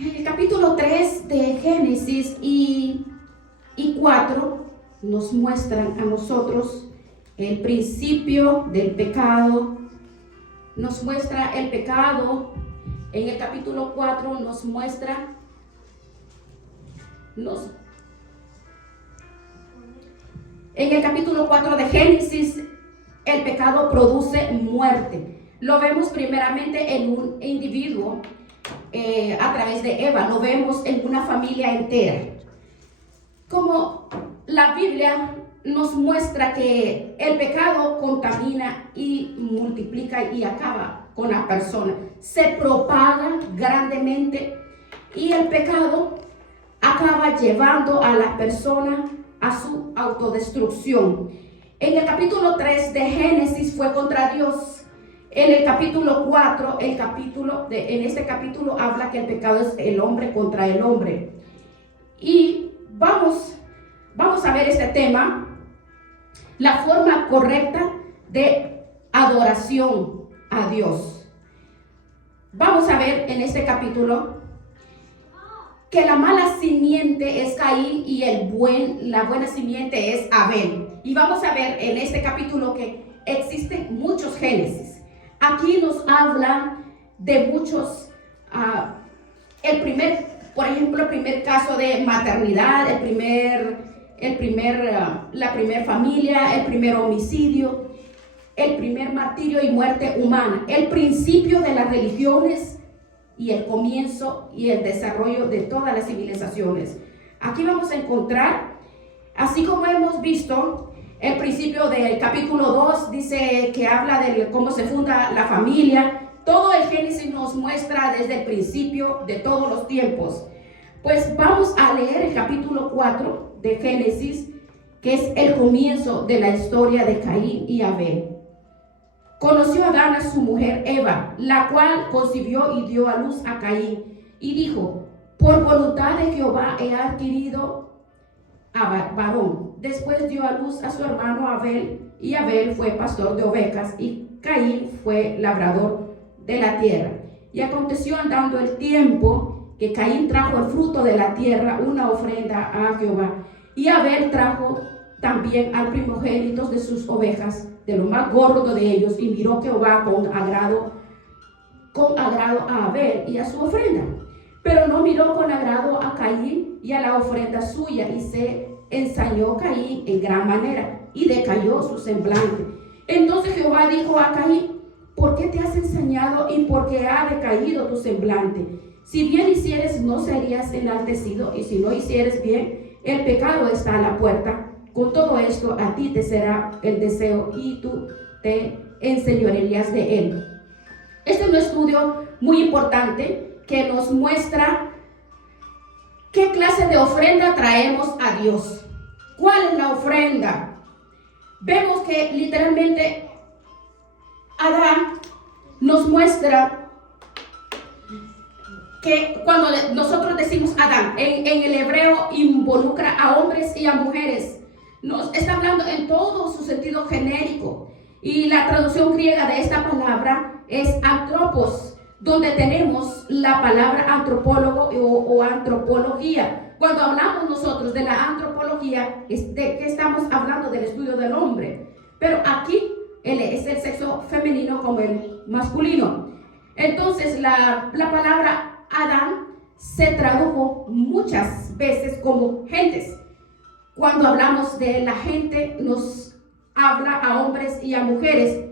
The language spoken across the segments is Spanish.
El capítulo 3 de Génesis y 4 nos muestran a nosotros el principio del pecado. Nos muestra el pecado. En el capítulo 4 nos muestra en el capítulo 4 de Génesis, el pecado produce muerte. Lo vemos primeramente en un individuo a través de Eva, lo vemos en una familia entera. Como la Biblia nos muestra que el pecado contamina y multiplica y acaba con la persona, se propaga grandemente y el pecado acaba llevando a la persona a su autodestrucción. En el capítulo 3 de Génesis fue contra Dios. En el capítulo 4, en este capítulo habla que el pecado es el hombre contra el hombre. Y vamos a ver este tema, la forma correcta de adoración a Dios. Vamos a ver en este capítulo que la mala simiente es Caín y la buena simiente es Abel. Y vamos a ver en este capítulo que existen muchos Génesis. Aquí nos habla de muchos, por ejemplo, el primer caso de maternidad, la primer familia, el primer homicidio, el primer martirio y muerte humana, el principio de las religiones y el comienzo y el desarrollo de todas las civilizaciones. Aquí vamos a encontrar, así como hemos visto, el principio del capítulo 2 dice que habla de cómo se funda la familia. Todo el Génesis nos muestra desde el principio de todos los tiempos. Pues vamos a leer el capítulo 4 de Génesis, que es el comienzo de la historia de Caín y Abel. Conoció Adán a su mujer Eva, la cual concibió y dio a luz a Caín, y dijo: por voluntad de Jehová he adquirido a varón. Después dio a luz a su hermano Abel, y Abel fue pastor de ovejas, y Caín fue labrador de la tierra. Y aconteció andando el tiempo que Caín trajo el fruto de la tierra, una ofrenda a Jehová, y Abel trajo también al primogénito de sus ovejas, de lo más gordo de ellos, y miró Jehová con agrado a Abel y a su ofrenda, pero no miró con agrado a Caín y a la ofrenda suya, y se ensañó Caín en gran manera, y decayó su semblante. Entonces Jehová dijo a Caín: ¿por qué te has ensañado y por qué ha decaído tu semblante? Si bien hicieres, no serías enaltecido, y si no hicieres bien, el pecado está a la puerta. Con todo esto a ti te será el deseo, y tú te enseñorearías de él. Este es un estudio muy importante que nos muestra qué clase de ofrenda traemos a Dios. ¿Cuál es la ofrenda? Vemos que literalmente Adán nos muestra que cuando nosotros decimos Adán, en el hebreo involucra a hombres y a mujeres. Nos está hablando en todo su sentido genérico. Y la traducción griega de esta palabra es antropos, donde tenemos la palabra antropólogo o antropología. Cuando hablamos nosotros de la antropología, ¿de qué estamos hablando? Del estudio del hombre. Pero aquí es el sexo femenino como el masculino. Entonces la palabra Adán se tradujo muchas veces como gentes. Cuando hablamos de la gente, nos habla a hombres y a mujeres.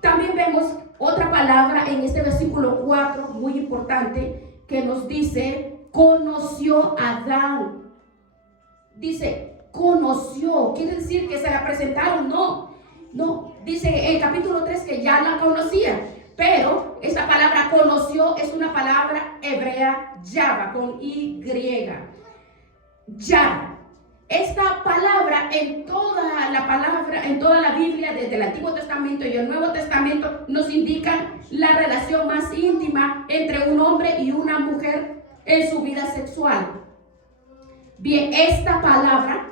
También vemos otra palabra en este versículo 4, muy importante, que nos dice: conoció Adán. Dice, conoció. ¿Quiere decir que se la presentaron? No. Dice en el capítulo 3 que ya la conocía. Pero esta palabra conoció es una palabra hebrea, Yahva, con Y. Yahva. Esta palabra en toda la Biblia, desde el Antiguo Testamento y el Nuevo Testamento, nos indican la relación más íntima entre un hombre y una mujer en su vida sexual. Bien, esta palabra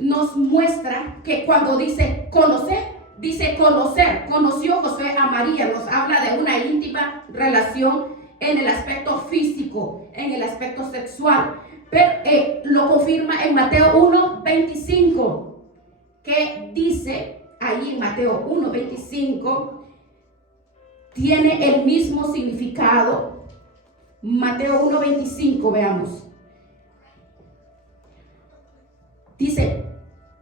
nos muestra que cuando dice conocer, conoció Josué a María, nos habla de una íntima relación en el aspecto físico, en el aspecto sexual. Pero lo confirma en Mateo 1:25, que dice ahí en Mateo 1:25, tiene el mismo significado. Mateo 1:25, veamos. Dice,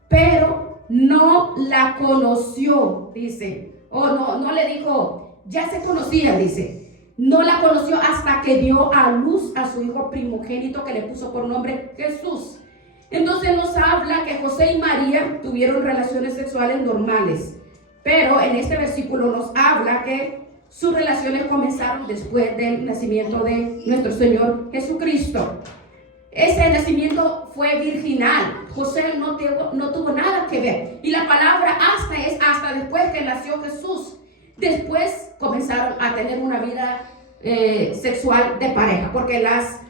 pero no la conoció, dice. No le dijo, ya se conocía, dice. No la conoció hasta que dio a luz a su hijo primogénito, que le puso por nombre Jesús. Entonces nos habla que José y María tuvieron relaciones sexuales normales. Pero en este versículo nos habla que sus relaciones comenzaron después del nacimiento de nuestro Señor Jesucristo. Ese nacimiento fue virginal. José no tuvo nada que ver. Y la palabra hasta es hasta después que nació Jesús. Después comenzaron a tener una vida sexual de pareja, porque las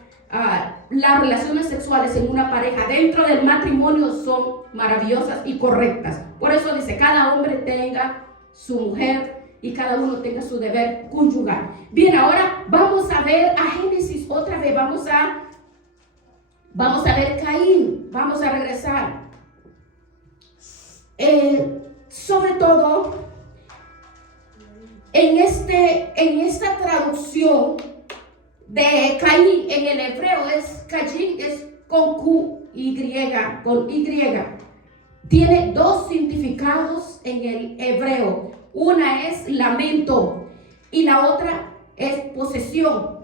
relaciones sexuales en una pareja dentro del matrimonio son maravillosas y correctas. Por eso dice, cada hombre tenga su mujer y cada uno tenga su deber conyugal. Bien, ahora vamos a ver a Génesis otra vez. Vamos a ver Caín. Vamos a regresar. Sobre todo en esta traducción de Caín en el hebreo es Caín, es con Q, con Y. Tiene dos significados en el hebreo. Una es lamento y la otra es posesión.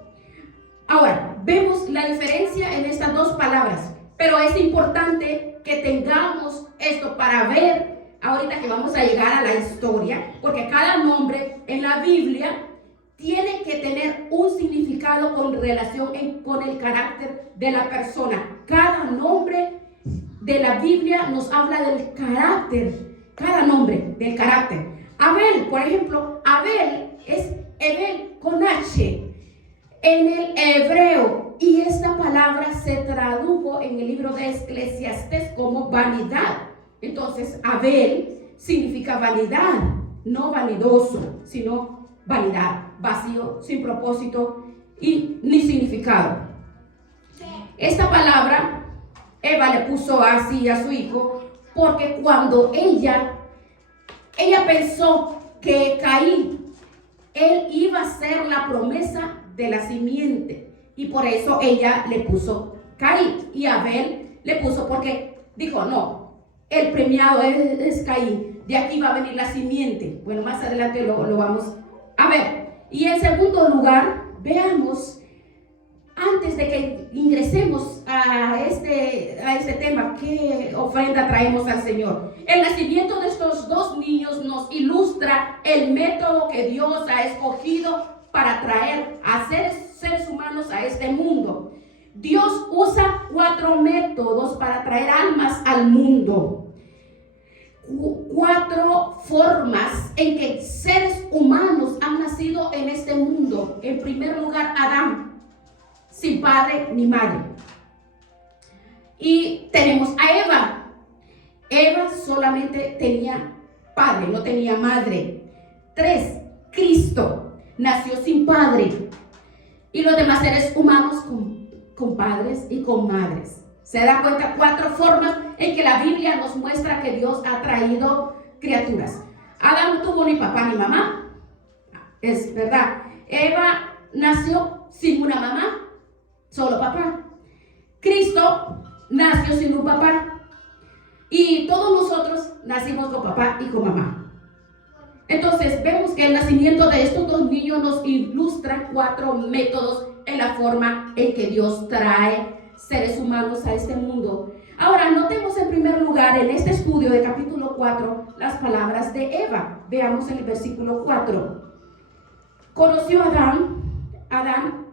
Ahora, vemos la diferencia en estas dos palabras, pero es importante que tengamos esto para ver ahorita que vamos a llegar a la historia, porque cada nombre en la Biblia tiene que tener un significado con relación con el carácter de la persona. Cada nombre de la Biblia nos habla del carácter, cada nombre del carácter. Abel, por ejemplo, Abel es Ebel con H en el hebreo, y esta palabra se tradujo en el libro de Eclesiastés como vanidad. Entonces, Abel significa vanidad, no vanidoso, sino vanidad, vacío, sin propósito y ni significado. Esta palabra, Eva le puso así a su hijo, porque cuando ella pensó que Caín, él iba a ser la promesa de la simiente, y por eso ella le puso Caín, y Abel le puso porque dijo, no, el premiado es Caín, de aquí va a venir la simiente. Bueno, más adelante lo vamos a ver. Y en segundo lugar, veamos, antes de que ingresemos a este tema, qué ofrenda traemos al Señor. El nacimiento de estos dos niños nos ilustra el método que Dios ha escogido para traer a seres humanos a este mundo. Dios usa 4 métodos para traer almas al mundo. 4 formas en que seres humanos han nacido en este mundo. En primer lugar, Adán, sin padre ni madre. Y tenemos a Eva. Eva solamente tenía padre, no tenía madre. 3, Cristo nació sin padre. Y los demás seres humanos con padres y con madres. ¿Se da cuenta? 4 formas en que la Biblia nos muestra que Dios ha traído criaturas. Adán no tuvo ni papá ni mamá. Es verdad. Eva nació sin una mamá, solo papá. Cristo nació sin un papá. Y todos nosotros nacimos con papá y con mamá. Entonces vemos que el nacimiento de estos dos niños nos ilustra 4 métodos en la forma en que Dios trae seres humanos a este mundo. Ahora, notemos en primer lugar en este estudio de capítulo 4 las palabras de Eva. Veamos en el versículo 4. Conoció Adán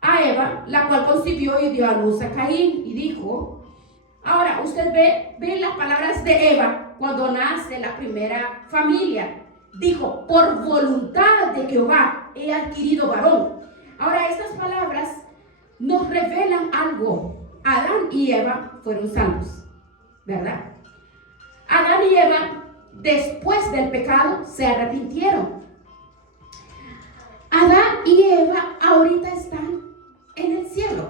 a Eva, la cual concibió y dio a luz a Caín, y dijo. Ahora, usted ve las palabras de Eva cuando nace la primera familia. Dijo, por voluntad de Jehová he adquirido varón. Ahora, estas palabras nos revelan algo. Adán y Eva fueron salvos, ¿verdad? Adán y Eva, después del pecado, se arrepintieron. Adán y Eva ahorita están en el cielo.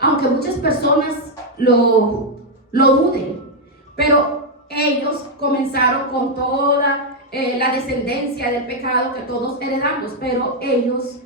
Aunque muchas personas lo duden, pero ellos comenzaron con toda la descendencia del pecado que todos heredamos, pero ellos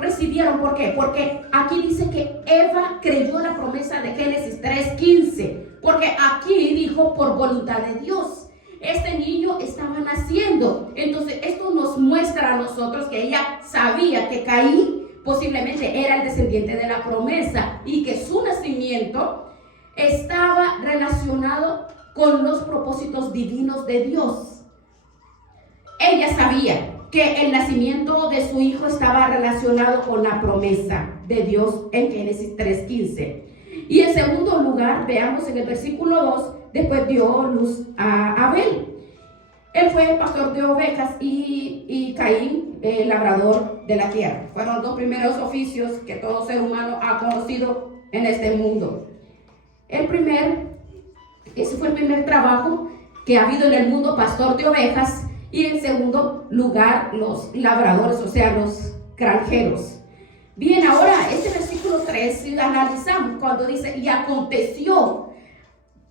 recibieron. ¿Por qué? Porque aquí dice que Eva creyó la promesa de Génesis 3:15, porque aquí dijo por voluntad de Dios. Este niño estaba naciendo. Entonces esto nos muestra a nosotros que ella sabía que Caín posiblemente era el descendiente de la promesa y que su nacimiento estaba relacionado con los propósitos divinos de Dios. Ella sabía que el nacimiento de su hijo estaba relacionado con la promesa de Dios en Génesis 3:15. Y en segundo lugar, veamos en el versículo 2, después dio luz a Abel. Él fue pastor de ovejas y Caín, labrador de la tierra. Fueron los dos primeros oficios que todo ser humano ha conocido en este mundo. Ese fue el primer trabajo que ha habido en el mundo, pastor de ovejas. Y en segundo lugar, los labradores, o sea, los granjeros. Bien, ahora este versículo 3, si lo analizamos, cuando dice, y aconteció,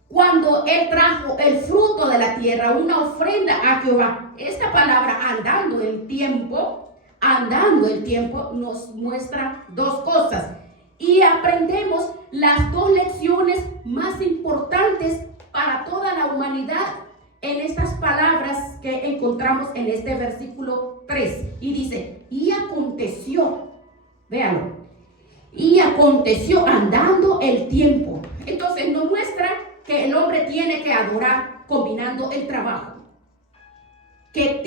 cuando él trajo el fruto de la tierra, una ofrenda a Jehová. Esta palabra andando el tiempo, nos muestra dos cosas. Y aprendemos las dos lecciones más importantes para toda la humanidad en estas palabras que encontramos en este versículo 3. Y dice, y aconteció, véanlo, y aconteció andando el tiempo. Entonces nos muestra que el hombre tiene que adorar combinando el trabajo. ¿Qué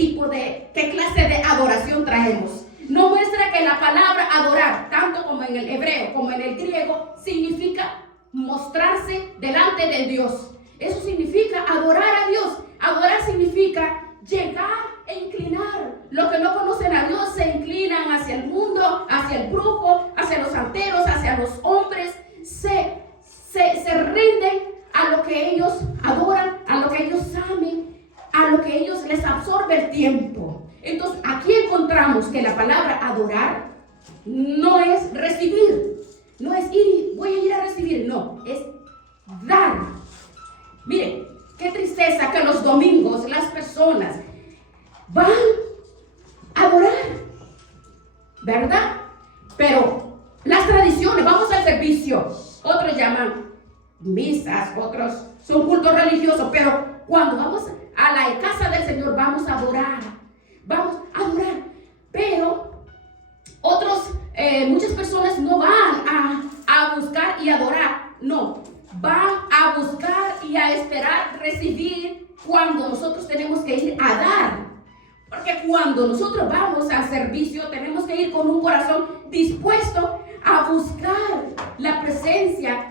clase de adoración traemos? Nos muestra que la palabra adorar, tanto como en el hebreo como en el griego, significa mostrarse delante de Dios. Eso significa adorar a Dios. Adorar significa llegar e inclinar. Los que no conocen a Dios se inclinan hacia el mundo, hacia el brujo, hacia los santeros, hacia los hombres. Se rinden a lo que ellos adoran, a lo que ellos amen, a lo que ellos les absorbe el tiempo. Entonces aquí encontramos que la palabra adorar no es recibir, no es voy a ir a recibir, no, es dar. Miren, qué tristeza que los domingos las personas van a adorar, ¿verdad? Pero las tradiciones, vamos al servicio, otros llaman misas, otros son cultos religiosos, pero cuando vamos a la casa del Señor vamos a adorar, pero otros, muchas personas no van a buscar y adorar, no, van a buscar y a esperar recibir cuando nosotros tenemos que ir a dar. Porque cuando nosotros vamos al servicio tenemos que ir con un corazón dispuesto a buscar la presencia,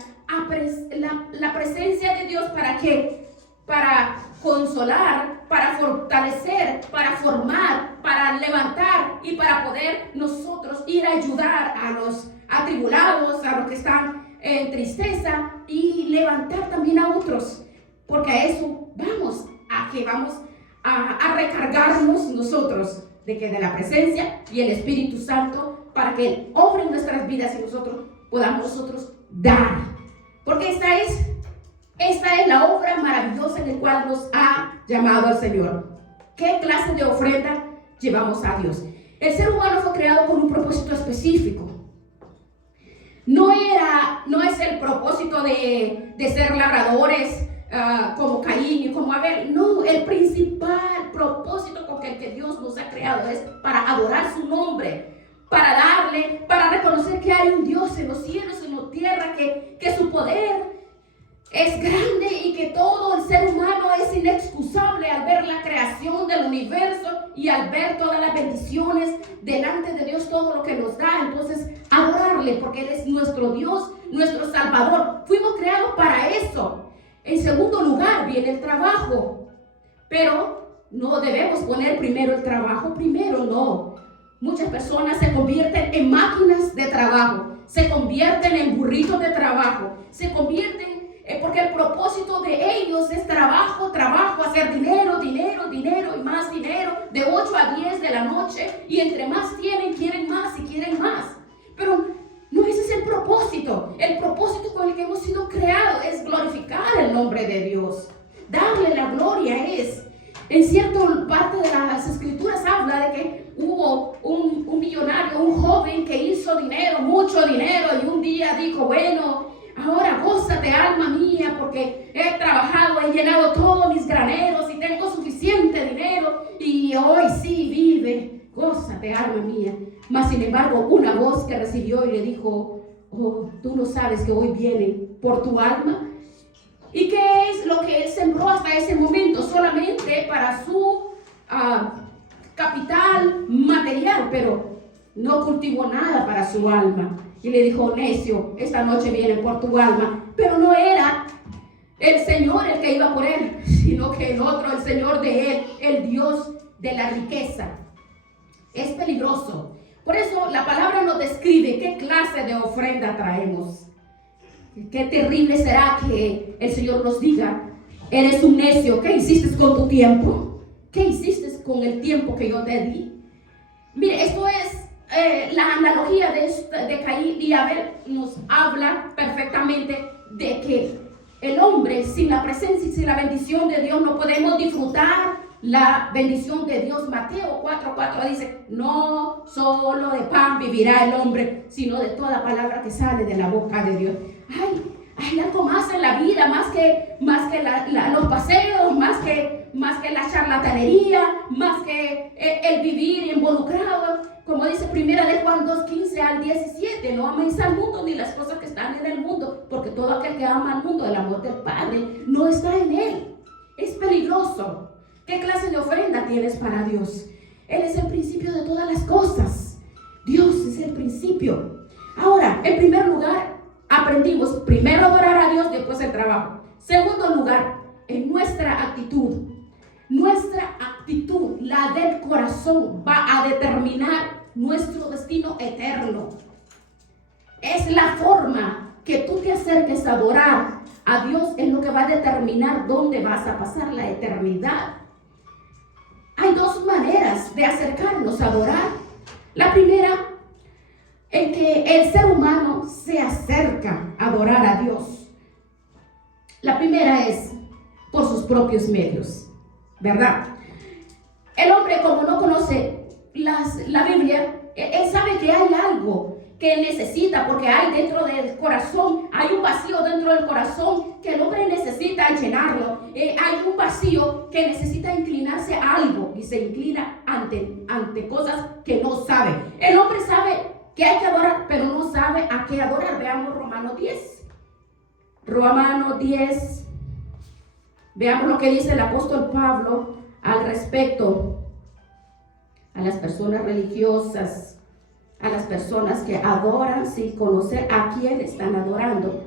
la presencia de Dios. ¿Para qué? Para consolar, para fortalecer, para formar, para levantar y para poder nosotros ir a ayudar a los atribulados, a los que están en tristeza y levantar también a otros. Porque a eso vamos a recargarnos nosotros de la presencia y el Espíritu Santo para que Él obre en nuestras vidas y nosotros podamos dar. Porque esta es la obra maravillosa en la cual nos ha llamado el Señor. ¿Qué clase de ofrenda llevamos a Dios? El ser humano fue creado con un propósito específico. No es el propósito de ser labradores como Caín y como Abel. No, el principal propósito con el que Dios nos ha creado es para adorar su nombre, para reconocer que hay un Dios en los cielos, en la tierra, que su poder es grande y que todo el ser humano es inexcusable al ver la creación del universo y al ver todas las bendiciones delante de Dios, todo lo que nos da. Entonces, adorarle porque Él es nuestro Dios, nuestro Salvador. Fuimos creados para eso. En segundo lugar viene el trabajo, pero no debemos poner primero el trabajo, no. Muchas personas se convierten en máquinas de trabajo, se convierten en burritos de trabajo, se convierten Porque el propósito de ellos es trabajo, trabajo, hacer dinero, dinero, dinero y más dinero, de 8 a 10 de la noche, y entre más tienen, quieren más y quieren más. Pero no, ese es el propósito. El propósito con el que hemos sido creados es glorificar el nombre de Dios. Darle la gloria es. En cierta parte de las escrituras habla de que hubo un millonario, un joven que hizo dinero, mucho dinero, y un día dijo, bueno, ahora gózate, alma mía, porque he trabajado, he llenado todos mis graneros y tengo suficiente dinero, y hoy sí vive, gózate, alma mía. Mas sin embargo, una voz que recibió y le dijo, oh, tú no sabes que hoy viene por tu alma. ¿Y qué es lo que él sembró hasta ese momento? Solamente para su capital material, pero no cultivó nada para su alma. Y le dijo, necio, esta noche viene por tu alma. Pero no era el Señor el que iba por él, sino que el otro, el Señor de él, el Dios de la riqueza. Es peligroso. Por eso la palabra nos describe qué clase de ofrenda traemos. Qué terrible será que el Señor nos diga, eres un necio, ¿qué hiciste con tu tiempo? ¿Qué hiciste con el tiempo que yo te di? Mire, esto es la analogía de Caín y Abel. Nos habla perfectamente de que el hombre sin la presencia y sin la bendición de Dios no podemos disfrutar la bendición de Dios. Mateo 4:4 dice, no solo de pan vivirá el hombre, sino de toda palabra que sale de la boca de Dios. Hay algo más en la vida, más que los paseos, más que la charlatanería, más que el vivir involucrado. Como dice primera de Juan 2:15 al 17, no améis al mundo ni las cosas que están en el mundo, porque todo aquel que ama al mundo, el amor del Padre no está en él. Es peligroso. ¿Qué clase de ofrenda tienes para Dios? Él es el principio de todas las cosas. Dios es el principio. Ahora, en primer lugar, aprendimos primero adorar a Dios, después el trabajo. Segundo lugar, en nuestra actitud, la del corazón, va a determinar nuestro destino eterno. Es la forma que tú te acerques a adorar a Dios, es lo que va a determinar dónde vas a pasar la eternidad. Hay dos maneras de acercarnos a adorar. La primera, en que el ser humano se acerca a adorar a Dios. La primera es por sus propios medios, ¿verdad? El hombre, como no conoce la Biblia, él sabe que hay algo que necesita, porque hay dentro del corazón, hay un vacío dentro del corazón que el hombre necesita llenarlo. Hay un vacío que necesita inclinarse a algo y se inclina ante cosas que no sabe. El hombre sabe que hay que adorar, pero no sabe a qué adorar. Veamos Romanos 10. Romanos 10. Veamos lo que dice el apóstol Pablo al respecto a las personas religiosas, a las personas que adoran sin conocer a quién están adorando.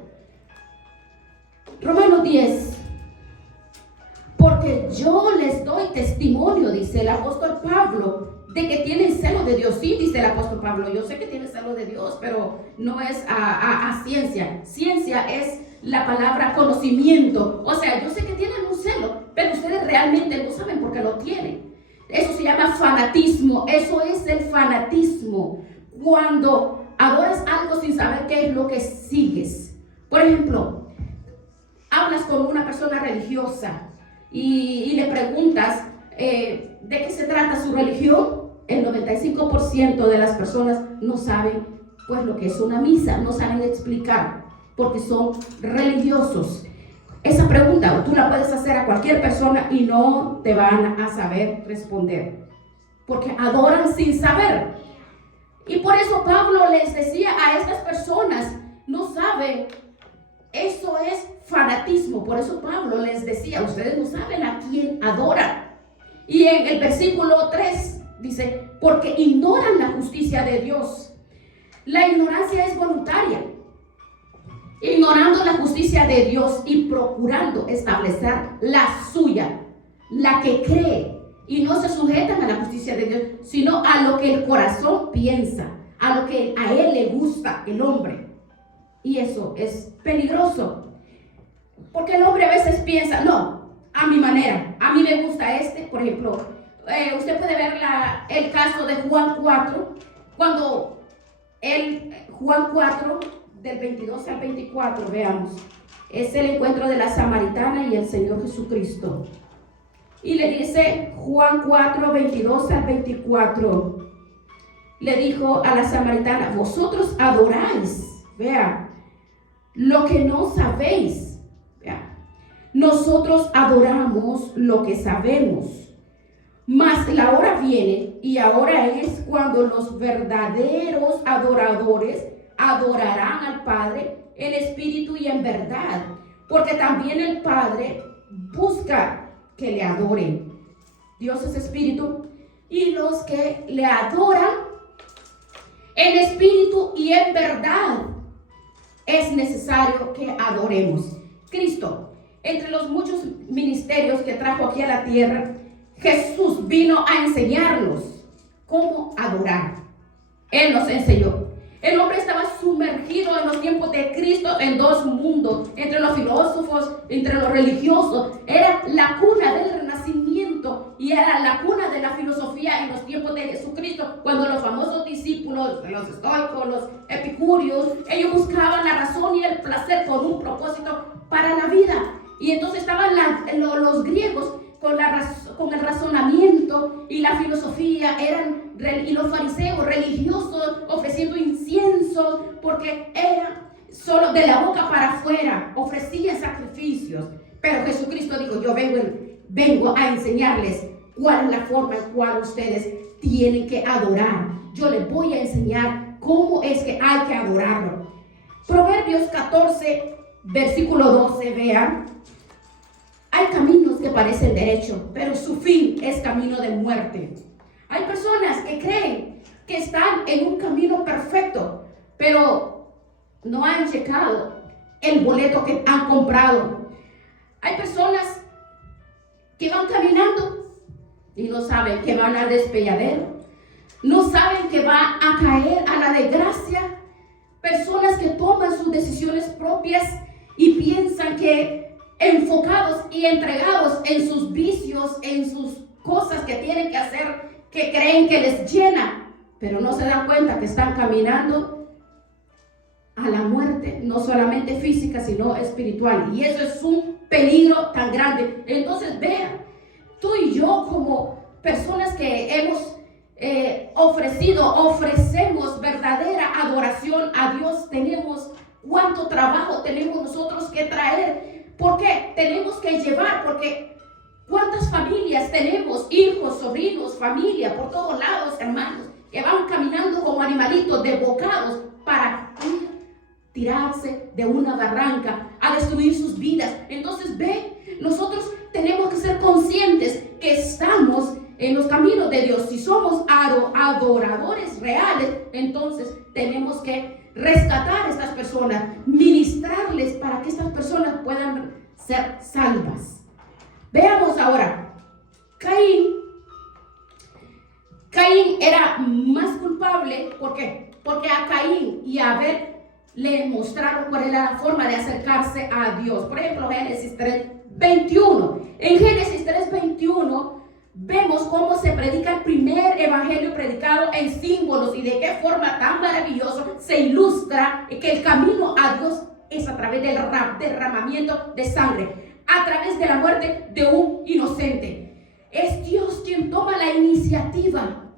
Romanos 10. Porque yo les doy testimonio, dice el apóstol Pablo, de que tienen celo de Dios. Sí, dice el apóstol Pablo, yo sé que tienen celo de Dios, pero no es a ciencia. Ciencia es la palabra conocimiento. O sea, yo sé que tienen un celo, pero ustedes realmente no saben por qué lo tienen. Eso se llama fanatismo. Eso es el fanatismo. Cuando adoras algo sin saber qué es lo que sigues. Por ejemplo, hablas con una persona religiosa y le preguntas ¿de qué se trata su religión? El 95% de las personas no saben pues lo que es una misa, no saben explicar, porque son religiosos. Esa pregunta tú la puedes hacer a cualquier persona y no te van a saber responder, porque adoran sin saber. Y por eso Pablo les decía a estas personas, no saben, eso es fanatismo. Por eso Pablo les decía, ustedes no saben a quién adoran. Y en el versículo 3 dice, porque ignoran la justicia de Dios. La ignorancia es voluntaria. Ignorando la justicia de Dios y procurando establecer la suya, la que cree, y no se sujetan a la justicia de Dios, sino a lo que el corazón piensa, a lo que a él le gusta el hombre. Y eso es peligroso. Porque el hombre a veces piensa, no, a mi manera, a mí me gusta por ejemplo, usted puede ver el caso de Juan 4, cuando Juan 4, del 22 al 24, veamos, es el encuentro de la samaritana y el Señor Jesucristo. Y le dice Juan 4, 22 al 24, le dijo a la samaritana, vosotros adoráis, vea, lo que no sabéis, vea, nosotros adoramos lo que sabemos, mas la hora viene y ahora es cuando los verdaderos adoradores adorarán al Padre en espíritu y en verdad, porque también el Padre busca que le adoren. Dios es espíritu y los que le adoran en espíritu y en verdad es necesario que adoremos. Cristo, entre los muchos ministerios que trajo aquí a la tierra, Jesús vino a enseñarnos cómo adorar. Él nos enseñó. El hombre estaba sumergido en los tiempos de Cristo en dos mundos, entre los filósofos, entre los religiosos. Era la cuna del renacimiento y era la cuna de la filosofía en los tiempos de Jesucristo, cuando los famosos discípulos, los estoicos, los epicúreos, ellos buscaban la razón y el placer con un propósito para la vida. Y entonces estaban los griegos con el razonamiento y la filosofía, y los fariseos religiosos ofreciendo incienso, porque eran solo de la boca para afuera, ofrecían sacrificios. Pero Jesucristo dijo, yo vengo a enseñarles cuál es la forma en cual ustedes tienen que adorar. Yo les voy a enseñar cómo es que hay que adorarlo. Proverbios 14, versículo 12, vean. Hay caminos que parecen derecho, pero su fin es camino de muerte. Hay personas que creen que están en un camino perfecto, pero no han checado el boleto que han comprado. Hay personas que van caminando y no saben que van al despelladero, no saben que van a caer a la desgracia. Personas que toman sus decisiones propias y piensan que enfocados y entregados en sus vicios, en sus cosas que tienen que hacer, que creen que les llena, pero no se dan cuenta que están caminando a la muerte, no solamente física, sino espiritual. Y eso es un peligro tan grande. Entonces, vean, tú y yo como personas que hemos ofrecemos verdadera adoración a Dios, tenemos cuánto trabajo tenemos nosotros que traer. Porque tenemos que llevar, porque cuántas familias tenemos, hijos, sobrinos, familia, por todos lados, hermanos, que van caminando como animalitos desbocados para tirarse de una barranca, a destruir sus vidas. Entonces, nosotros tenemos que ser conscientes que estamos en los caminos de Dios. Si somos adoradores reales, entonces tenemos que rescatar a estas personas, ministrarles para que estas personas puedan ser salvas. Veamos ahora, Caín era más culpable. ¿Por qué? Porque a Caín y a Abel le mostraron cuál era la forma de acercarse a Dios. Por ejemplo, Génesis 3:21. En Génesis 3:21 vemos cómo se predica el primer evangelio predicado en símbolos y de qué forma tan maravillosa se ilustra que el camino a Dios es a través del derramamiento de sangre, a través de la muerte de un inocente. Es Dios quien toma la iniciativa,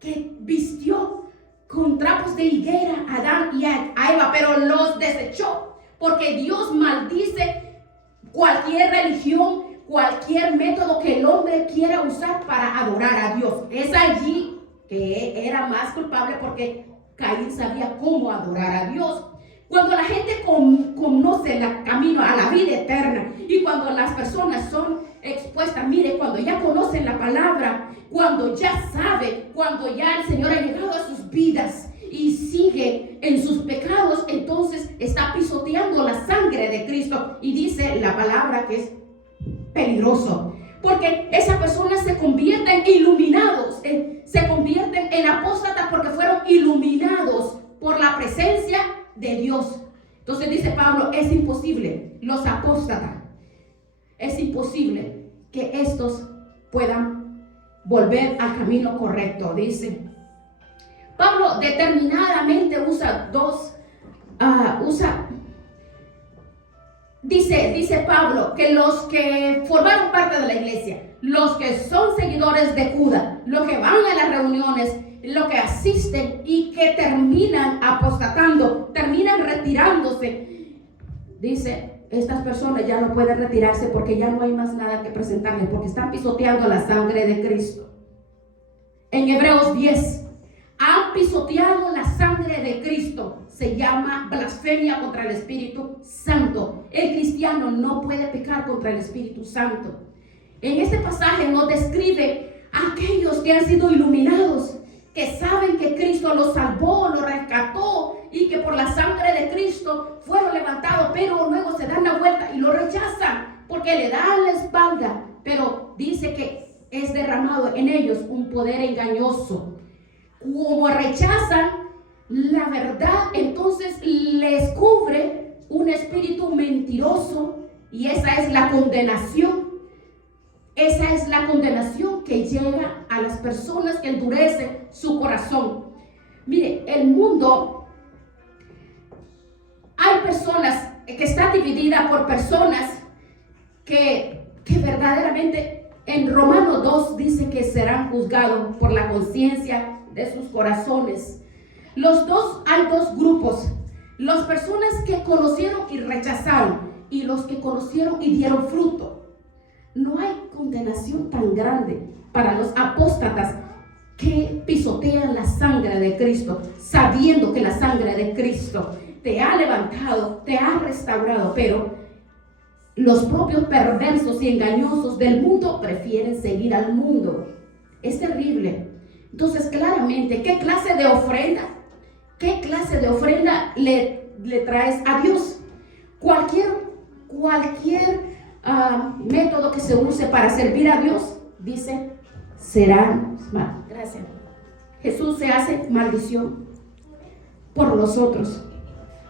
que vistió con trapos de higuera a Adán y a Eva, pero los desechó, porque Dios maldice cualquier religión, cualquier método que el hombre quiera usar para adorar a Dios. Es allí que era más culpable, porque Caín sabía cómo adorar a Dios. Cuando la gente conoce el camino a la vida eterna y cuando las personas son expuestas, mire, cuando ya conocen la palabra, cuando ya sabe, cuando ya el Señor ha llegado a sus vidas y sigue en sus pecados, entonces está pisoteando la sangre de Cristo, y dice la palabra que es peligroso, porque esas personas se convierten iluminados, se convierten en apóstatas porque fueron iluminados por la presencia de Dios. Entonces dice Pablo, es imposible, los apóstatas, es imposible que estos puedan volver al camino correcto. Dice Pablo determinadamente dice Pablo que los que formaron parte de la iglesia, los que son seguidores de Judas, los que van a las reuniones, los que asisten y que terminan apostatando, terminan retirándose, dice, estas personas ya no pueden retirarse porque ya no hay más nada que presentarles, porque están pisoteando la sangre de Cristo. En Hebreos 10, han pisoteado la sangre de Cristo. Se llama blasfemia contra el Espíritu Santo. El cristiano no puede pecar contra el Espíritu Santo. En este pasaje nos describe a aquellos que han sido iluminados, que saben que Cristo los salvó, los rescató y que por la sangre de Cristo fueron levantados, pero luego se dan la vuelta y lo rechazan porque le dan la espalda. Pero dice que es derramado en ellos un poder engañoso. Como rechazan la verdad, entonces les cubre un espíritu mentiroso, y esa es la condenación. Esa es la condenación que llega a las personas que endurecen su corazón. Mire, el mundo, hay personas que están divididas por personas que verdaderamente en Romanos 2 dice que serán juzgados por la conciencia de sus corazones. Hay dos grupos: las personas que conocieron y rechazaron, y los que conocieron y dieron fruto. No hay condenación tan grande para los apóstatas que pisotean la sangre de Cristo, sabiendo que la sangre de Cristo te ha levantado, te ha restaurado, pero los propios perversos y engañosos del mundo prefieren seguir al mundo. Es terrible. Entonces, claramente, ¿qué clase de ofrenda le traes a Dios? Cualquier método que se use para servir a Dios, dice, será mal. Gracias. Jesús se hace maldición por nosotros.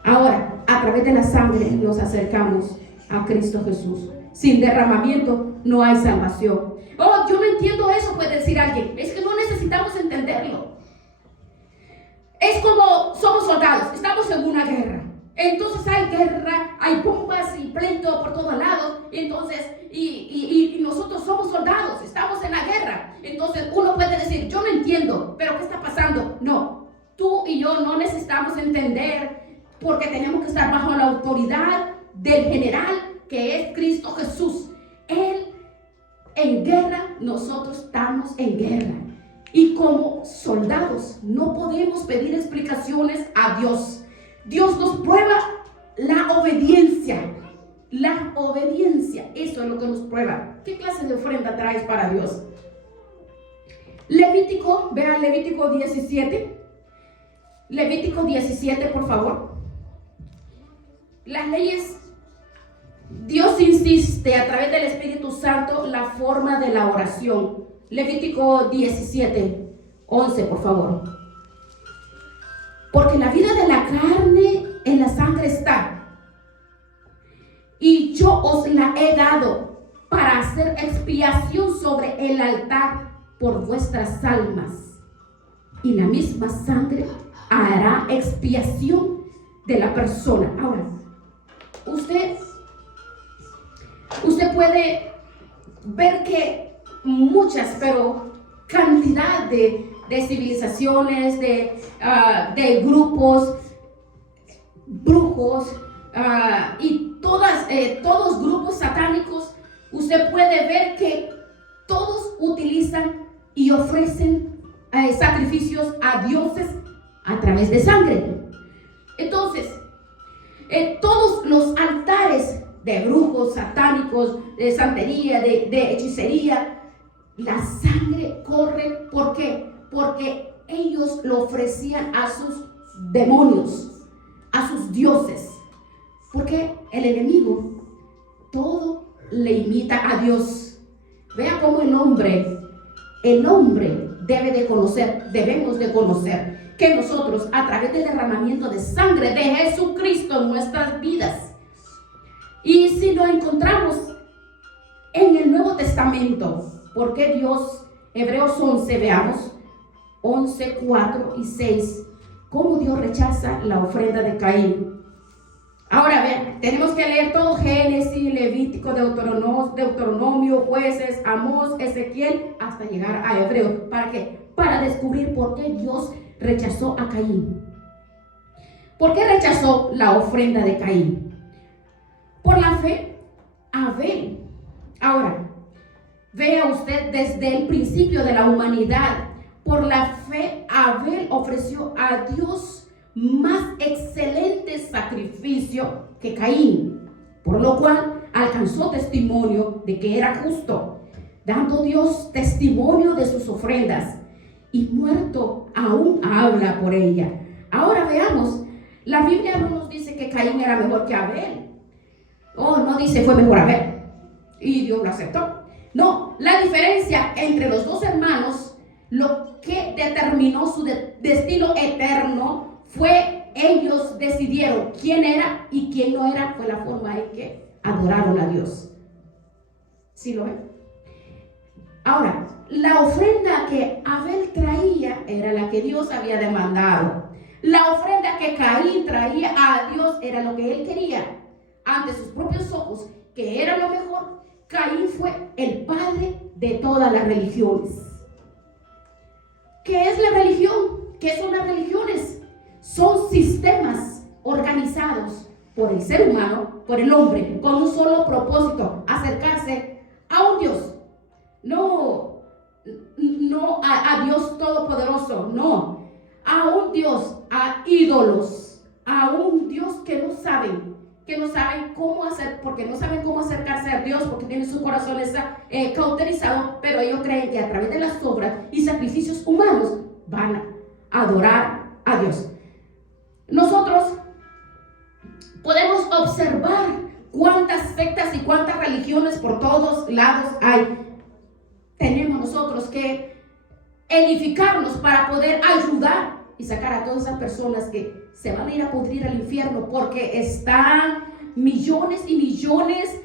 Ahora, a través de la sangre nos acercamos a Cristo Jesús. Sin derramamiento no hay salvación. Oh, yo no entiendo eso, puede decir alguien. Es que no necesitamos entenderlo. Es como somos soldados, estamos en una guerra. Entonces hay guerra, hay bombas y pleito por todos lados. Entonces, y nosotros somos soldados, estamos en la guerra. Entonces uno puede decir, yo no entiendo, pero ¿qué está pasando? No, tú y yo no necesitamos entender, porque tenemos que estar bajo la autoridad del general, que es Cristo Jesús. Él en guerra, nosotros estamos en guerra. Y como soldados no podemos pedir explicaciones a Dios. Dios nos prueba la obediencia. La obediencia, eso es lo que nos prueba. ¿Qué clase de ofrenda traes para Dios? Levítico, vean Levítico 17. Levítico 17, por favor. Las leyes, Dios insiste a través del Espíritu Santo la forma de la oración. Levítico 17, 11, por favor. Porque la vida de la carne en la sangre está, y yo os la he dado para hacer expiación sobre el altar por vuestras almas. Y la misma sangre hará expiación de la persona. Ahora, usted puede ver que muchas, pero cantidad de civilizaciones, de grupos, brujos, y todos grupos satánicos, usted puede ver que todos utilizan y ofrecen sacrificios a dioses a través de sangre. Entonces, todos los altares de brujos satánicos, de santería, de hechicería, la sangre corre. ¿Por qué? Porque ellos lo ofrecían a sus demonios, a sus dioses. Porque el enemigo todo le imita a Dios. Vea cómo el hombre debe de conocer, debemos de conocer que nosotros, a través del derramamiento de sangre de Jesucristo, Jesucristo en nuestras vidas. Y si lo encontramos en el Nuevo Testamento, porque Dios, Hebreos 11, veamos, 11, 4 y 6, cómo Dios rechaza la ofrenda de Caín. Ahora vean, tenemos que leer todo Génesis, Levítico, Deuteronomio, Jueces, Amós, Ezequiel, hasta llegar a Hebreos. ¿Para qué? Para descubrir por qué Dios rechazó a Caín. ¿Por qué rechazó la ofrenda de Caín? Por la fe, Abel. Ahora, vea usted desde el principio de la humanidad, por la fe, Abel ofreció a Dios más excelente sacrificio que Caín, por lo cual alcanzó testimonio de que era justo, dando Dios testimonio de sus ofrendas, y muerto aún habla por ella. Ahora veamos, la Biblia no nos dice que Caín era mejor que Abel. No dice fue mejor Abel y Dios lo aceptó. No, la diferencia entre los dos hermanos, lo que determinó su destino eterno, fue ellos decidieron quién era y quién no era. Fue la forma en que adoraron a Dios. ¿Sí lo ven? Ahora, la ofrenda que Abel traía era la que Dios había demandado. La ofrenda que Caín traía a Dios era lo que él quería ante sus propios ojos, que era lo mejor. Caín fue el padre de todas las religiones. ¿Qué es la religión? ¿Qué son las religiones? Son sistemas organizados por el ser humano, por el hombre, con un solo propósito: acercarse a un Dios. No a Dios Todopoderoso, no. A un Dios, a ídolos, a un Dios que no saben cómo hacer, porque no saben cómo acercarse a Dios, porque tienen su corazón cauterizado, pero ellos creen que a través de las obras y sacrificios humanos van a adorar a Dios. Nosotros podemos observar cuántas sectas y cuántas religiones por todos lados hay. Tenemos nosotros que edificarnos para poder ayudar y sacar a todas esas personas que se van a ir a pudrir al infierno, porque están millones y millones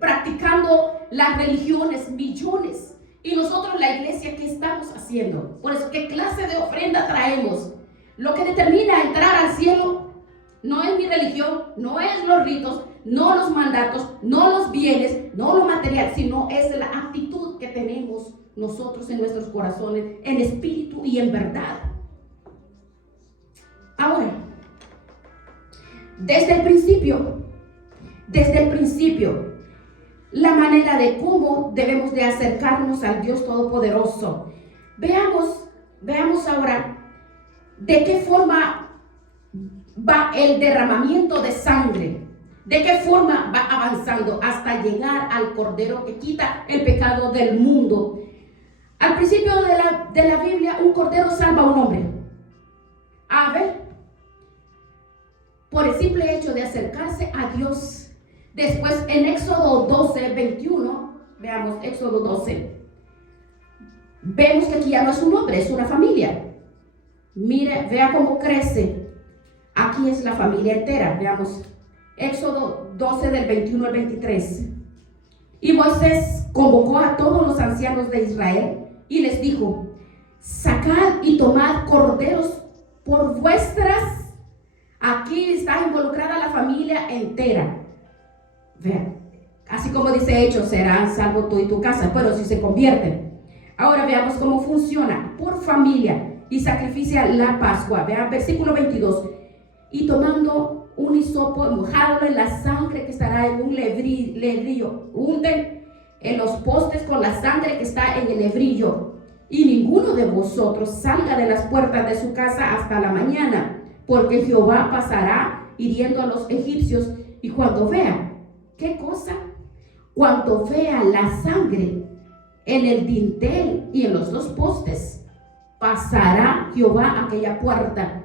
practicando las religiones, millones. Y nosotros, la iglesia, ¿qué estamos haciendo? Por eso, ¿qué clase de ofrenda traemos? Lo que determina entrar al cielo no es mi religión, no es los ritos, no los mandatos, no los bienes, no lo material, sino es la actitud que tenemos nosotros en nuestros corazones, en espíritu y en verdad. Ahora, desde el principio, la manera de cómo debemos de acercarnos al Dios Todopoderoso. Veamos ahora de qué forma va el derramamiento de sangre, de qué forma va avanzando hasta llegar al Cordero que quita el pecado del mundo. Al principio de la Biblia, un cordero salva a un hombre, a Abel, por el simple hecho de acercarse a Dios. Después, en Éxodo 12, 21, veamos Éxodo 12, vemos que aquí ya no es un hombre, es una familia. Mire, vea cómo crece. Aquí es la familia entera. Veamos Éxodo 12 del 21 al 23. Y Moisés convocó a todos los ancianos de Israel y les dijo: sacad y tomad corderos por vuestras. Aquí está involucrada la familia entera. Vean, así como dice Hechos, serán salvos tú y tu casa, pero si se convierten. Ahora veamos cómo funciona por familia y sacrificia la Pascua. Vean versículo 22. Y tomando un hisopo, mojadlo en la sangre que estará en un lebrillo, unten en los postes con la sangre que está en el lebrillo, y ninguno de vosotros salga de las puertas de su casa hasta la mañana, porque Jehová pasará hiriendo a los egipcios. Y cuando vea, ¿qué cosa? Cuando vea la sangre en el dintel y en los dos postes, pasará Jehová aquella puerta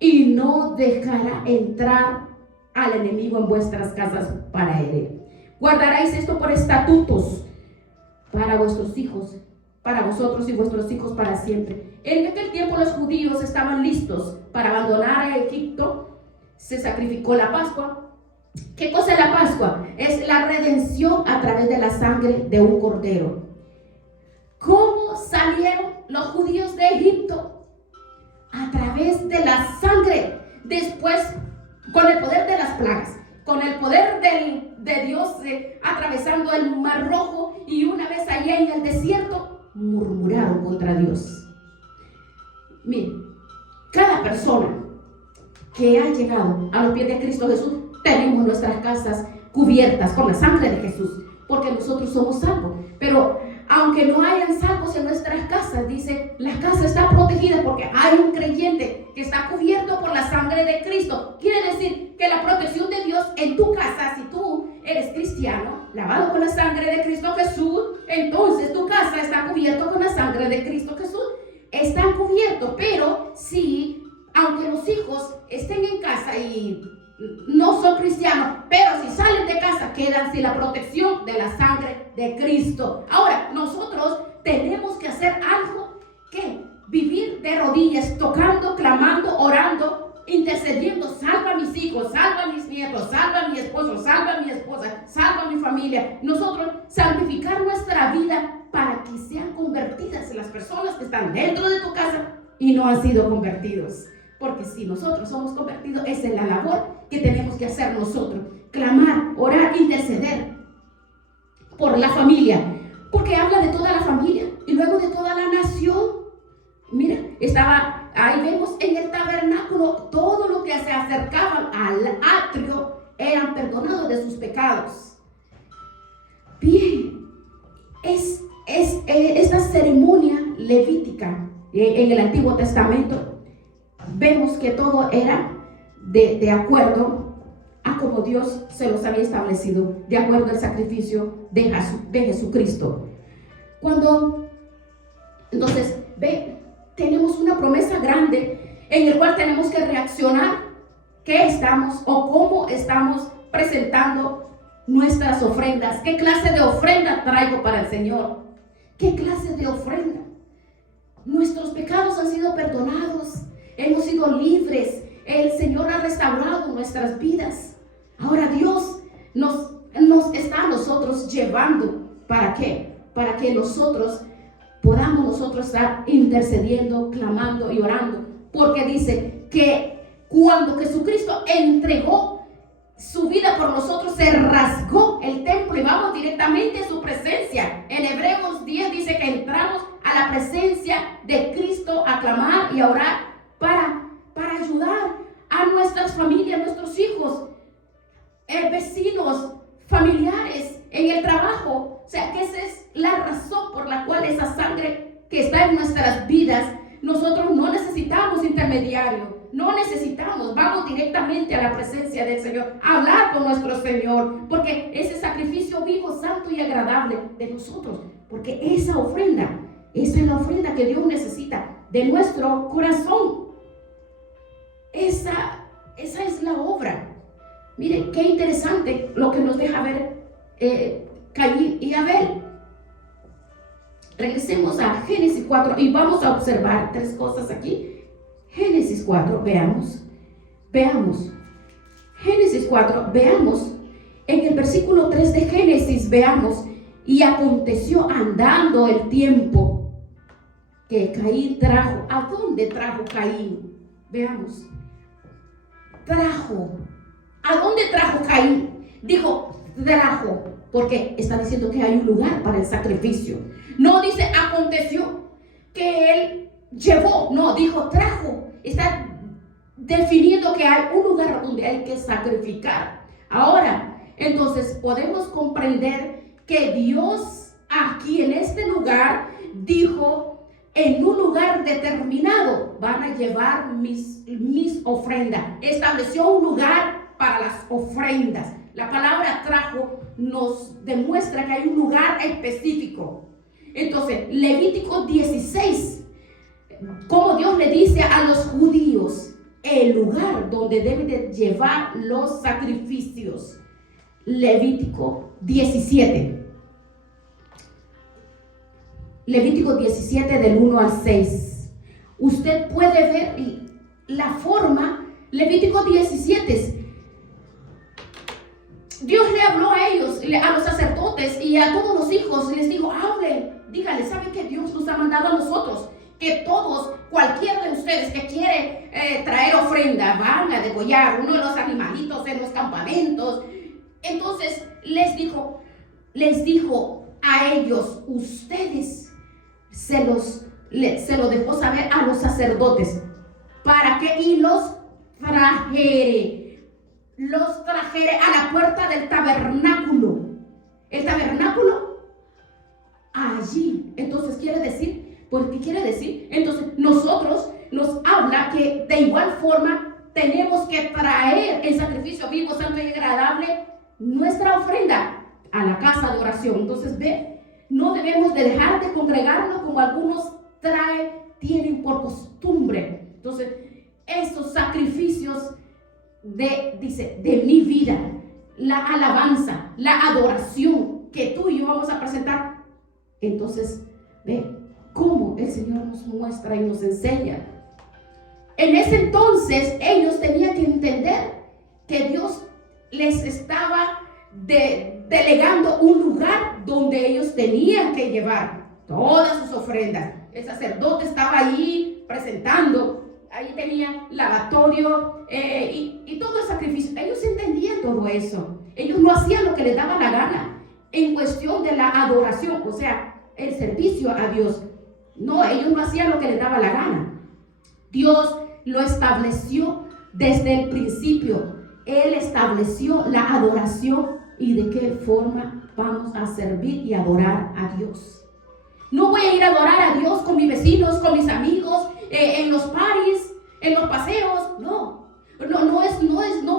y no dejará entrar al enemigo en vuestras casas para herir. Guardaréis esto por estatutos para vuestros hijos, para vosotros y vuestros hijos para siempre. En aquel tiempo los judíos estaban listos para abandonar a Egipto se sacrificó la Pascua. ¿Qué cosa es la Pascua? Es la redención a través de la sangre de un cordero. ¿Cómo salieron los judíos de Egipto? A través de la sangre. Después, con el poder de las plagas, con el poder de Dios, atravesando el Mar Rojo, y una vez allá en el desierto, murmuraron contra Dios. Miren, cada persona que ha llegado a los pies de Cristo Jesús, tenemos nuestras casas cubiertas con la sangre de Jesús, porque nosotros somos salvos. Pero aunque no hayan salvos en nuestras casas, dice, la casa está protegida porque hay un creyente que está cubierto por la sangre de Cristo. Quiere decir que la protección de Dios en tu casa, si tú eres cristiano, lavado con la sangre de Cristo Jesús, entonces tu casa está cubierta con la sangre de Cristo Jesús. Están cubiertos, pero si, aunque los hijos estén en casa y no son cristianos, pero si salen de casa quedan sin la protección de la sangre de Cristo. Ahora, nosotros tenemos que hacer algo, que vivir de rodillas, tocando, clamando, orando, intercediendo. Salva a mis hijos, salva a mis nietos, salva a mi esposo, salva a mi esposa, salva a mi familia. Nosotros santificar nuestra vida para que sean convertidas las personas que están dentro de tu casa y no han sido convertidos. Porque si nosotros somos convertidos, esa es la labor que tenemos que hacer nosotros. Clamar, orar, interceder por la familia. Porque habla de toda la familia y luego de toda la nación. Mira, ahí vemos en el tabernáculo, todo lo que se acercaban al atrio eran perdonados de sus pecados. Bien, esta ceremonia levítica en el Antiguo Testamento, vemos que todo era de acuerdo a como Dios se los había establecido, de acuerdo al sacrificio de Jesucristo. Entonces, tenemos una promesa grande en el cual tenemos que reaccionar. ¿Qué estamos o cómo estamos presentando nuestras ofrendas? ¿Qué clase de ofrenda traigo para el Señor? ¿Qué clase de ofrenda? Nuestros pecados han sido perdonados. Hemos sido libres. El Señor ha restaurado nuestras vidas. Ahora Dios nos está a nosotros llevando. ¿Para qué? Para que nosotros podamos estar intercediendo, clamando y orando. Porque dice que cuando Jesucristo entregó su vida por nosotros, se rasgó el templo y vamos directamente a su presencia. En Hebreos 10 dice que entramos a la presencia de Cristo a clamar y a orar para ayudar a nuestras familias, nuestros hijos, vecinos, familiares, en el trabajo. O sea, que esa es la razón por la cual esa sangre que está en nuestras vidas, nosotros no necesitamos intermediario, no necesitamos, vamos directamente a la presencia del Señor, a hablar con nuestro Señor, porque ese sacrificio vivo, santo y agradable de nosotros, porque esa es la ofrenda que Dios necesita de nuestro corazón. Esa es la obra. Miren, qué interesante lo que nos deja ver Caín y Abel. Regresemos a Génesis 4 y vamos a observar tres cosas aquí. Génesis 4, veamos. Génesis 4, veamos. En el versículo 3 de Génesis, veamos. Y aconteció andando el tiempo que Caín trajo. ¿A dónde trajo Caín? Veamos. ¿A dónde trajo Caín? Dijo, trajo, porque está diciendo que hay un lugar para el sacrificio. No dice aconteció que él llevó, no, dijo trajo. Está definiendo que hay un lugar donde hay que sacrificar. Ahora, entonces podemos comprender que Dios aquí en este lugar dijo, en un lugar determinado van a llevar mis ofrendas. Estableció un lugar para las ofrendas. La palabra trajo nos demuestra que hay un lugar específico. Entonces, Levítico 16, como Dios le dice a los judíos el lugar donde deben de llevar los sacrificios. Levítico 17. Levítico 17 del 1 al 6. Usted puede ver la forma Levítico 17. Dios le habló a ellos, a los sacerdotes y a todos los hijos, les dijo, hablen, díganle, ¿saben que Dios nos ha mandado a nosotros? Que todos, cualquiera de ustedes que quiere traer ofrenda, van a degollar uno de los animalitos en los campamentos. Entonces les dijo a ellos, ustedes se lo dejó saber a los sacerdotes, para que y los trajere a la puerta del tabernáculo. El tabernáculo allí. Entonces quiere decir, porque quiere decir, entonces nosotros nos habla que de igual forma tenemos que traer en sacrificio vivo, santo y agradable nuestra ofrenda a la casa de oración. Entonces no debemos de dejar de congregarnos como algunos tienen por costumbre. Entonces estos sacrificios de mi vida, la alabanza, la adoración que tú y yo vamos a presentar. Entonces, ve cómo el Señor nos muestra y nos enseña. En ese entonces, ellos tenían que entender que Dios les estaba delegando un lugar donde ellos tenían que llevar todas sus ofrendas. El sacerdote estaba allí presentando. Ahí tenían lavatorio y todo el sacrificio. Ellos entendían todo eso. Ellos no hacían lo que les daba la gana en cuestión de la adoración, o sea, el servicio a Dios. No, ellos no hacían lo que les daba la gana. Dios lo estableció desde el principio. Él estableció la adoración y de qué forma vamos a servir y adorar a Dios. No voy a ir a adorar a Dios con mis vecinos, con mis amigos, en los paris, en los paseos. No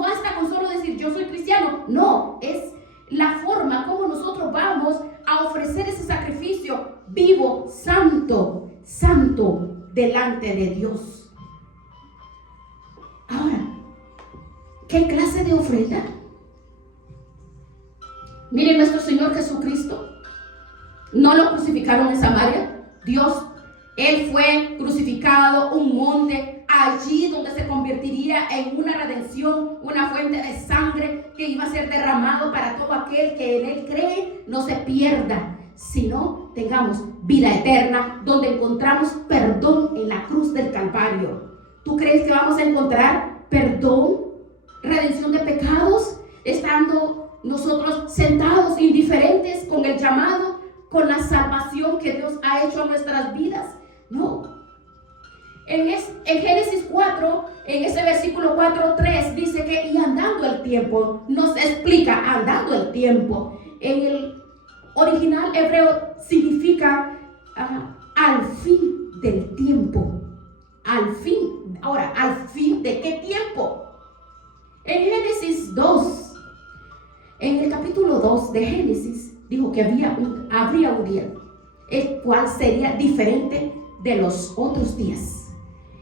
basta con solo decir yo soy cristiano. No, es la forma como nosotros vamos a ofrecer ese sacrificio vivo, santo delante de Dios. Ahora, ¿qué clase de ofrenda? Miren, nuestro Señor Jesucristo no lo crucificaron en Samaria. Él fue crucificado un monte, allí donde se convertiría en una redención, una fuente de sangre que iba a ser derramado para todo aquel que en Él cree, no se pierda, sino tengamos vida eterna, donde encontramos perdón en la cruz del Calvario. ¿Tú crees que vamos a encontrar perdón, redención de pecados, estando nosotros sentados indiferentes con el llamado, con la salvación que Dios ha hecho en nuestras vidas? No. En Génesis 4, en ese versículo 4:3 dice que y andando el tiempo, nos explica andando el tiempo. En el original hebreo significa al fin del tiempo. Al fin. Ahora, ¿al fin de qué tiempo? En Génesis 2, en el capítulo 2 de Génesis, dijo que habría un día, el cual sería diferente de los otros días.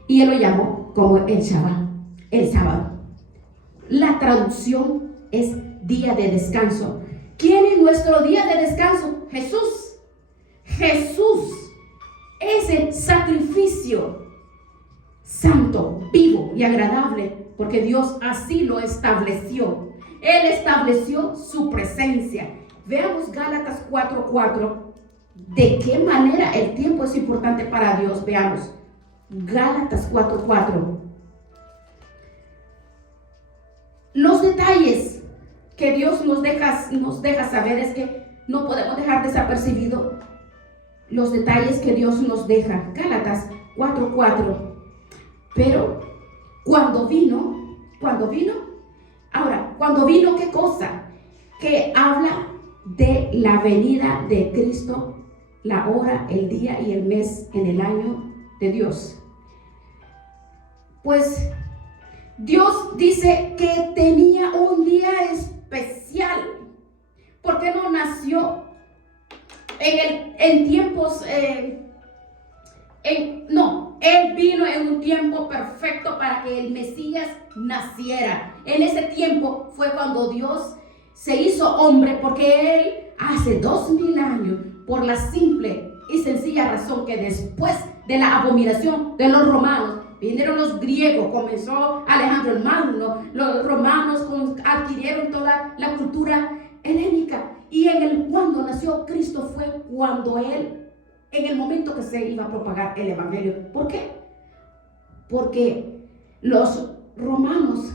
Y él lo llamó como el sábado. La traducción es día de descanso. ¿Quién es nuestro día de descanso? Jesús. Jesús es el sacrificio santo, vivo y agradable, porque Dios así lo estableció. Él estableció su presencia. Veamos Gálatas 4:4. ¿De qué manera el tiempo es importante para Dios? Veamos. Gálatas 4:4. Los detalles que Dios nos deja saber es que no podemos dejar desapercibido los detalles que Dios nos deja. Gálatas 4:4. Pero cuando vino, ¿qué cosa? Que habla de la venida de Cristo, la hora, el día y el mes en el año de Dios. Pues Dios dice que tenía un día especial. ¿Por qué no nació en tiempos? Él vino en un tiempo perfecto para que el Mesías naciera. En ese tiempo fue cuando Dios se hizo hombre, porque Él hace 2000 años, por la simple y sencilla razón que después de la abominación de los romanos, vinieron los griegos, comenzó Alejandro el Magno, los romanos adquirieron toda la cultura helénica. Y cuando nació Cristo fue cuando Él, en el momento que se iba a propagar el evangelio. ¿Por qué? Porque los romanos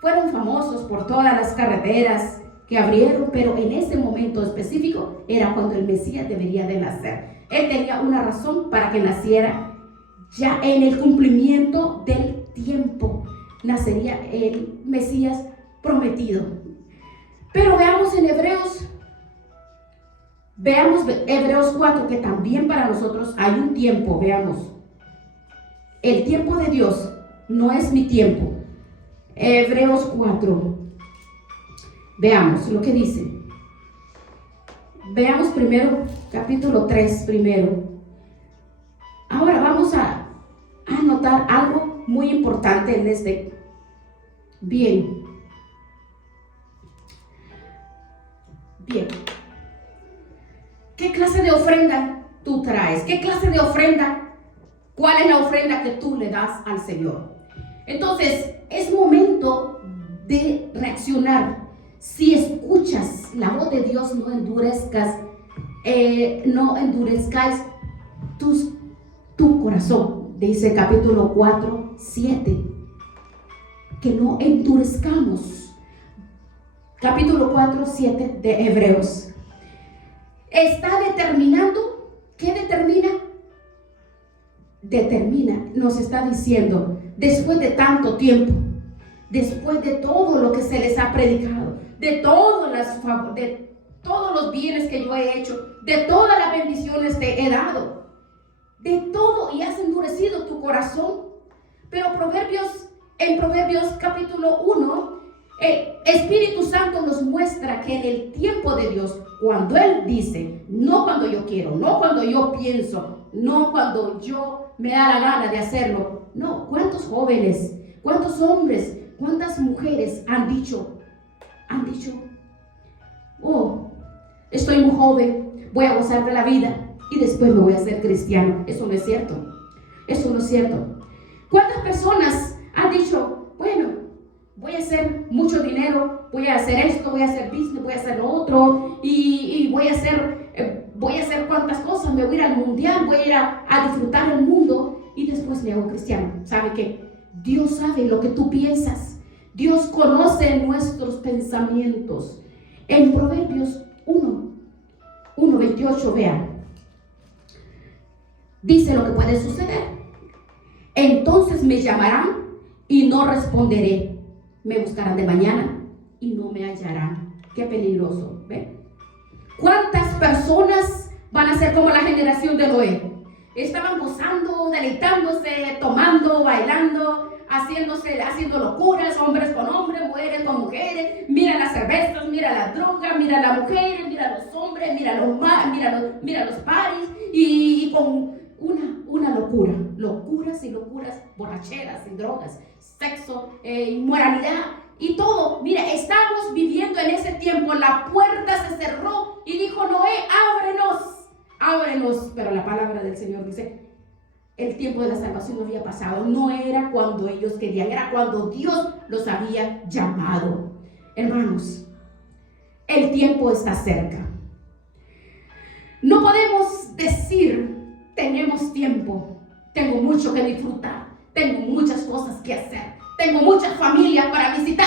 fueron famosos por todas las carreteras que abrieron, pero en ese momento específico era cuando el Mesías debería de nacer. Él tenía una razón para que naciera. Ya en el cumplimiento del tiempo nacería el Mesías prometido. Pero veamos Hebreos 4, que también para nosotros hay un tiempo. Veamos, el tiempo de Dios no es mi tiempo. Hebreos 4, veamos lo que dice. Veamos primero capítulo 3 primero. Ahora vamos a anotar algo muy importante en este. Bien. ¿Qué clase de ofrenda tú traes? ¿Qué clase de ofrenda? ¿Cuál es la ofrenda que tú le das al Señor? Entonces, es momento de reaccionar. Si escuchas la voz de Dios, no endurezcáis tu corazón. Dice capítulo 4, 7. Que no endurezcamos. Capítulo 4, 7 de Hebreos. Está determinando. ¿Qué determina? Nos está diciendo, después de tanto tiempo, después de todo lo que se les ha predicado, de todos los bienes que yo he hecho, de todas las bendiciones te he dado, de todo, y has endurecido tu corazón. Pero en Proverbios capítulo 1, el Espíritu Santo nos muestra que en el tiempo de Dios, cuando Él dice, no cuando yo quiero, no cuando yo pienso, no cuando yo me da la gana de hacerlo. No, ¿cuántos jóvenes, cuántos hombres, cuántas mujeres han dicho, oh, estoy muy joven, voy a gozar de la vida y después me voy a hacer cristiano? Eso no es cierto. Eso no es cierto. ¿Cuántas personas han dicho, bueno, voy a hacer mucho dinero, voy a hacer esto, voy a hacer business, voy a hacer lo otro, y voy a hacer cuantas cosas, me voy a ir al mundial, voy a ir a disfrutar el mundo y después me hago cristiano? ¿Sabe qué? Dios sabe lo que tú piensas. Dios conoce nuestros pensamientos. En Proverbios 1:28, vean, dice lo que puede suceder. Entonces me llamarán y no responderé. Me buscarán de mañana y no me hallarán. Qué peligroso. ¿Ven? ¿Cuántas personas van a ser como la generación de Noé? Estaban gozando, deleitándose, tomando, bailando, haciendo locuras, hombres con hombres, mujeres con mujeres. Mira las cervezas, mira la droga, mira las mujeres, mira los hombres, mira los paris, y con una locura, locuras y locuras, borracheras y drogas, sexo, inmoralidad y todo. Mira, estamos viviendo en ese tiempo. La puerta se cerró y dijo Noé, ábrenos. Pero la palabra del Señor dice, el tiempo de la salvación no había pasado. No era cuando ellos querían, era cuando Dios los había llamado. Hermanos, el tiempo está cerca. No podemos decir, tenemos tiempo, tengo mucho que disfrutar, tengo muchas cosas que hacer, tengo muchas familias para visitar.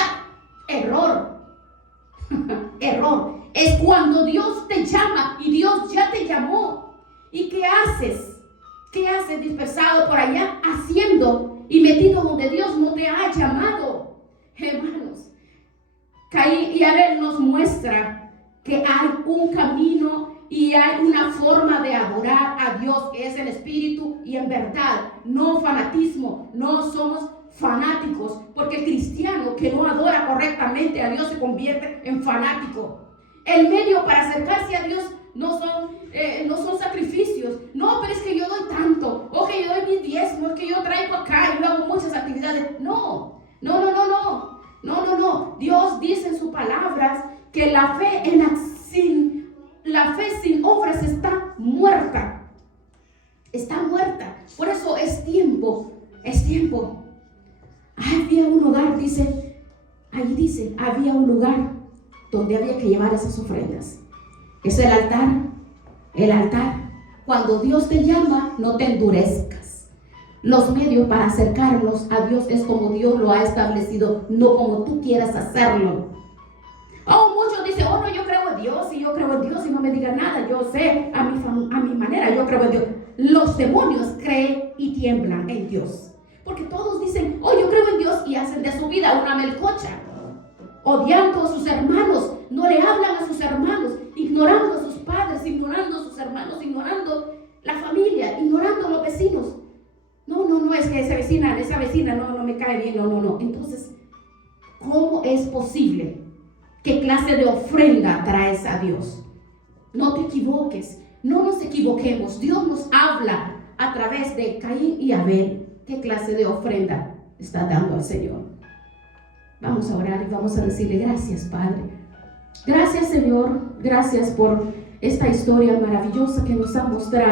Error. Error. Es cuando Dios te llama y Dios ya te llamó. ¿Y qué haces? ¿Qué haces dispersado por allá haciendo y metido donde Dios no te ha llamado? Hermanos, Caín y Abel nos muestra que hay un camino y hay una forma de adorar a Dios, que es el espíritu y en verdad, no fanatismo. No somos fanáticos, porque el cristiano que no adora correctamente a Dios se convierte en fanático. El medio para acercarse a Dios no son sacrificios. No, pero es que yo doy tanto, o que yo doy mis diezmos, que yo traigo acá, yo hago muchas actividades. No. Dios dice en sus palabras que la fe sin obras está muerta. Está muerta. Por eso es tiempo tiempo, había un lugar, ahí dice, había un lugar donde había que llevar esas ofrendas. Es el altar. El altar. Cuando Dios te llama, no te endurezcas. Los medios para acercarnos a Dios es como Dios lo ha establecido, no como tú quieras hacerlo. Oh, muchos dicen, oh no, yo creo en Dios, y yo creo en Dios y no me digan nada, yo sé a mi manera, yo creo en Dios. Los demonios creen y tiemblan en Dios, porque todos dicen, oh, yo creo en Dios, y hacen de su vida una melcocha, odiando a sus hermanos, no le hablan a sus hermanos, ignorando a sus padres, ignorando a sus hermanos, ignorando la familia, ignorando a los vecinos. No, es que esa vecina no me cae bien, no. Entonces, ¿cómo es posible? ¿Qué clase de ofrenda traes a Dios? No te equivoques, no nos equivoquemos. Dios nos habla a través de Caín y Abel. ¿Qué clase de ofrenda está dando al Señor? Vamos a orar y vamos a decirle gracias, Padre. Gracias, Señor. Gracias por esta historia maravillosa que nos ha mostrado.